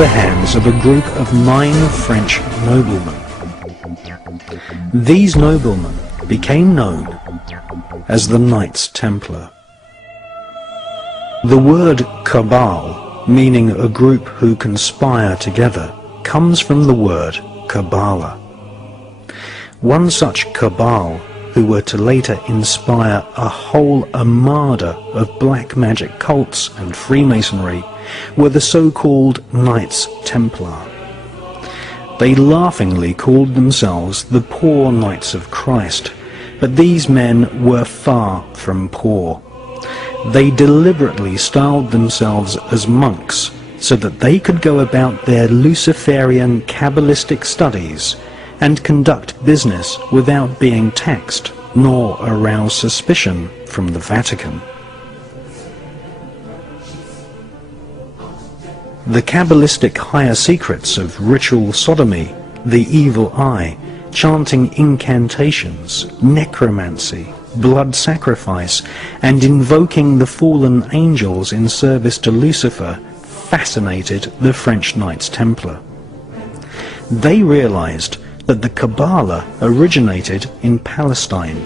the hands of a group of 9 French noblemen. These noblemen became known as the Knights Templar. The word cabal, meaning a group who conspire together, comes from the word Kabbalah. One such cabal, who were to later inspire a whole armada of black magic cults and Freemasonry, were the so-called Knights Templar. They laughingly called themselves the Poor Knights of Christ, but these men were far from poor. They deliberately styled themselves as monks so that they could go about their Luciferian Kabbalistic studies and conduct business without being taxed nor arouse suspicion from the Vatican. The Kabbalistic higher secrets of ritual sodomy, the evil eye, chanting incantations, necromancy, blood sacrifice, and invoking the fallen angels in service to Lucifer fascinated the French Knights Templar. They realized that the Kabbalah originated in Palestine,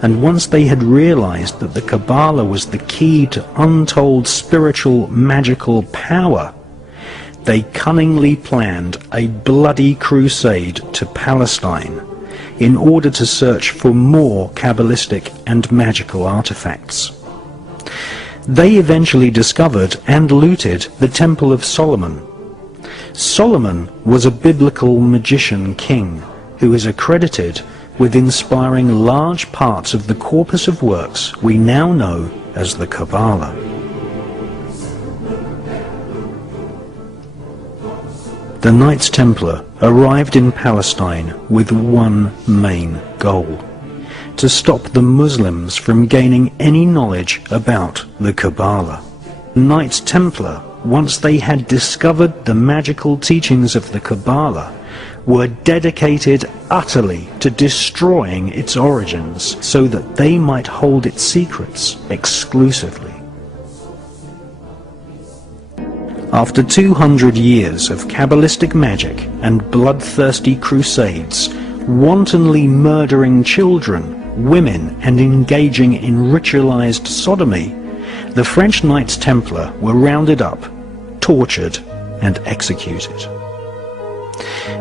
and once they had realized that the Kabbalah was the key to untold spiritual magical power, they cunningly planned a bloody crusade to Palestine in order to search for more Kabbalistic and magical artifacts. They eventually discovered and looted the Temple of Solomon. Solomon was a biblical magician king who is accredited with inspiring large parts of the corpus of works we now know as the Kabbalah. The Knights Templar arrived in Palestine with one main goal: to stop the Muslims from gaining any knowledge about the Kabbalah. Knights Templar, once they had discovered the magical teachings of the Kabbalah, were dedicated utterly to destroying its origins so that they might hold its secrets exclusively. After 200 years of Kabbalistic magic and bloodthirsty crusades, wantonly murdering children, women, and engaging in ritualized sodomy, the French Knights Templar were rounded up, tortured, and executed.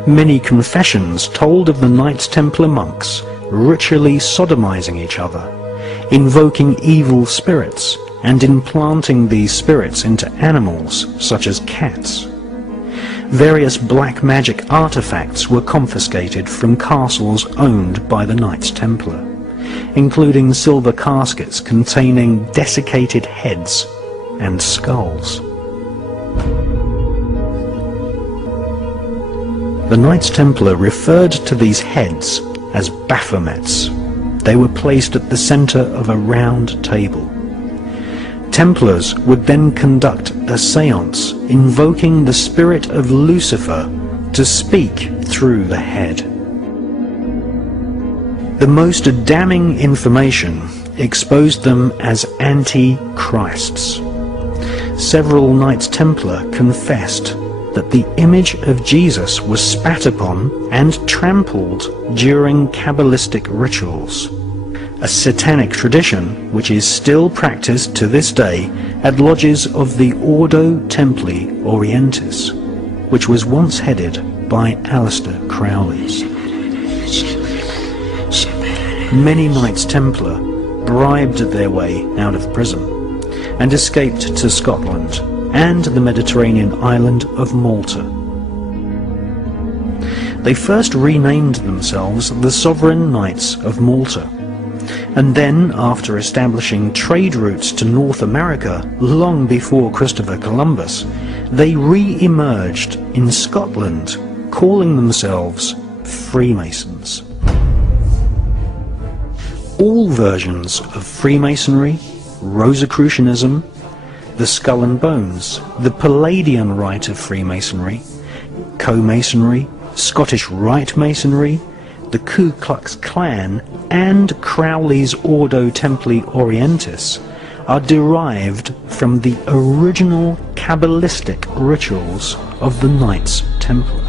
Many confessions told of the Knights Templar monks ritually sodomizing each other, invoking evil spirits, and implanting these spirits into animals such as cats. Various black magic artifacts were confiscated from castles owned by the Knights Templar, including silver caskets containing desiccated heads and skulls. The Knights Templar referred to these heads as Baphomets. They were placed at the center of a round table. Templars would then conduct a séance invoking the spirit of Lucifer to speak through the head. The most damning information exposed them as anti-Christs. Several Knights Templar confessed that the image of Jesus was spat upon and trampled during Kabbalistic rituals, a satanic tradition which is still practiced to this day at lodges of the Ordo Templi Orientis, which was once headed by Aleister Crowley. Many Knights Templar bribed their way out of prison and escaped to Scotland and the Mediterranean island of Malta. They first renamed themselves the Sovereign Knights of Malta, and then, after establishing trade routes to North America long before Christopher Columbus, they re-emerged in Scotland, calling themselves Freemasons. All versions of Freemasonry, Rosicrucianism, the Skull and Bones, the Palladian Rite of Freemasonry, Co-Masonry, Scottish Rite Masonry, the Ku Klux Klan, and Crowley's Ordo Templi Orientis are derived from the original Kabbalistic rituals of the Knights Templar.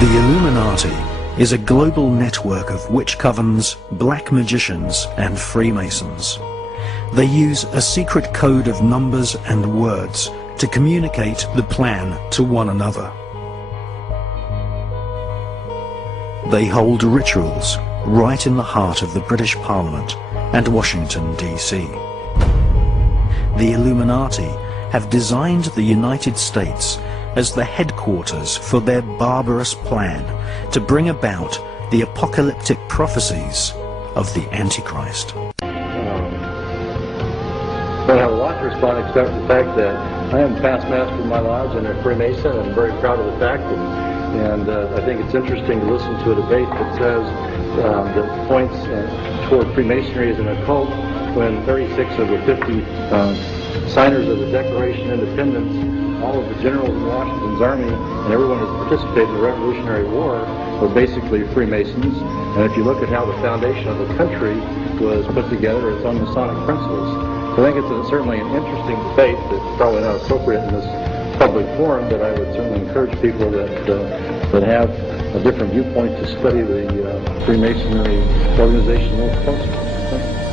The Illuminati is a global network of witch covens, black magicians, and Freemasons. They use a secret code of numbers and words to communicate the plan to one another. They hold rituals right in the heart of the British Parliament and Washington, D.C. The Illuminati have designed the United States as the headquarters for their barbarous plan to bring about the apocalyptic prophecies of the Antichrist. I don't have a lot to respond except the fact that I am past master of my lodge and a Freemason, and I'm very proud of the fact, and I think it's interesting to listen to a debate that says that points toward Freemasonry as an occult when 36 of the 50 signers of the Declaration of Independence, all of the generals in Washington's army, and everyone who participated in the Revolutionary War were basically Freemasons. And if you look at how the foundation of the country was put together, it's on Masonic principles. So I think it's certainly an interesting debate that's probably not appropriate in this public forum, but I would certainly encourage people that have a different viewpoint to study the Freemasonry organization a little closer.